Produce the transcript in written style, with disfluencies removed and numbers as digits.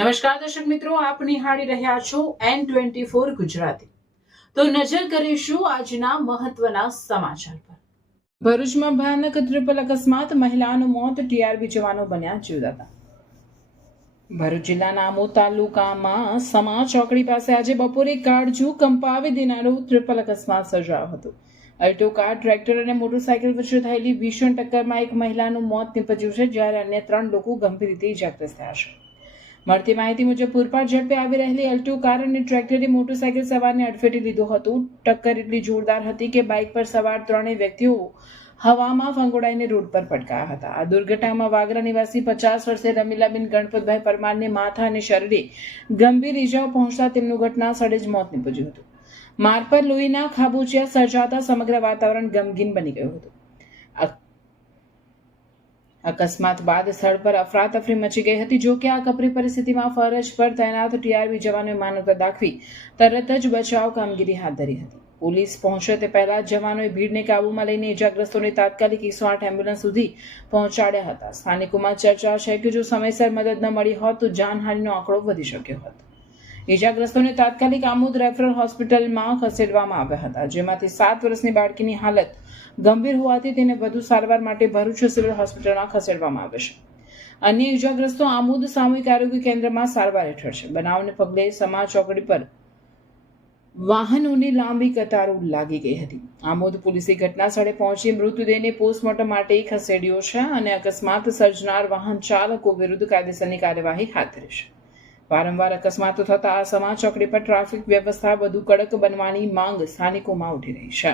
નમસ્કાર દર્શક મિત્રો, આપ નિહાળી રહ્યા છો N24 ગુજરાતી. તો નજર કરીશું આજના મહત્વના સમાચાર પર. ભરૂચમાં ભયાનક ટ્રિપલ અકસ્માત, મહિલાનું મોત, ટીઆરબી જવાનો બન્યા જીવદાતા. ભરૂચ જિલ્લાના આમોદ તાલુકામાં સમા ચોકડી પાસે આજે બપોરે કાળજુ કંપાવી દેનારો ટ્રિપલ અકસ્માત સર્જાયો હતો. અલ્ટો કાર, ટ્રેક્ટર અને મોટરસાયકલ વચ્ચે થયેલી ભીષણ ટક્કરમાં એક મહિલાનું મોત નીપજ્યું છે, જ્યારે અન્ય 3 લોકો ગંભીર રીતે ઇજાગ્રસ્ત થયા છે. મળતી માહિતી મુજબ પૂરપાટ ઝડપે આવી રહેલી અલ્ટો કાર અને ટ્રેક્ટરે મોટરસાયકલ સવારને અડફેટે લીધો હતો. ટક્કર એટલી જોરદાર હતી કે બાઇક પર સવાર 3 વ્યક્તિઓ હવામાં ફંગોળાઈને રોડ પર પટકાયા હતા. આ દુર્ઘટનામાં વાગરા નિવાસી 50 વર્ષીય રમીલાબેન ગણપતભાઈ પરમારને માથા અને શરીરે ગંભીર ઇજાઓ પહોંચતા તેમનું ઘટના સ્થળે જ મોત નીપજ્યું હતું. માર્ગ પર લોહીના ખાબોચિયા સર્જાતા સમગ્ર વાતાવરણ ગમગીન બની ગયું હતું. અકસ્માત બાદ સ્થળ પર અફરાતફરી મચી ગઈ હતી. જો કે આ કપરી પરિસ્થિતિમાં ફરજ પર તૈનાત ટીઆરબી જવાનોએ માનવતા દાખવી તરત જ બચાવ કામગીરી હાથ ધરી હતી. પોલીસ પહોંચે તે પહેલા જવાનોએ ભીડને કાબૂમાં લઈને ઇજાગ્રસ્તોને તાત્કાલિક 108 એમ્બ્યુલન્સ સુધી પહોંચાડ્યા હતા. સ્થાનિકોમાં ચર્ચા છે કે જો સમયસર મદદ ન મળી હોત તો જાનહાનિનો આંકડો વધી શક્યો હોત. ઇજાગ્રસ્તોને તાત્કાલિક આમોદ રેફરલ હોસ્પિટલમાં ખસેડવામાં આવ્યા હતા, જેમાંથી 7 વર્ષની બાળકીની હાલત ગંભીર હોવાથી તેને વધુ સારવાર માટે ભરૂચ સિવિલ હોસ્પિટલમાં ખસેડવામાં આવે છે. અન્ય ઇજાગ્રસ્તો આમોદ સામૂહિક આરોગ્ય કેન્દ્રમાં સારવાર હેઠળ છે. બનાવને પગલે સમા ચોકડી પર વાહનોની લાંબી કતારો લાગી ગઈ હતી. આમોદ પોલીસે ઘટના સ્થળે પહોંચી મૃતદેહને પોસ્ટમોર્ટમ માટે ખસેડ્યો છે અને અકસ્માત સર્જનાર વાહન ચાલકો વિરુદ્ધ કાયદેસરની કાર્યવાહી હાથ ધરી છે. વારંવાર અકસ્માતો થતા આ સમા ચોકડી પર ટ્રાફિક વ્યવસ્થા વધુ કડક બનવાની માંગ સ્થાનિકોમાં ઉઠી રહી છે.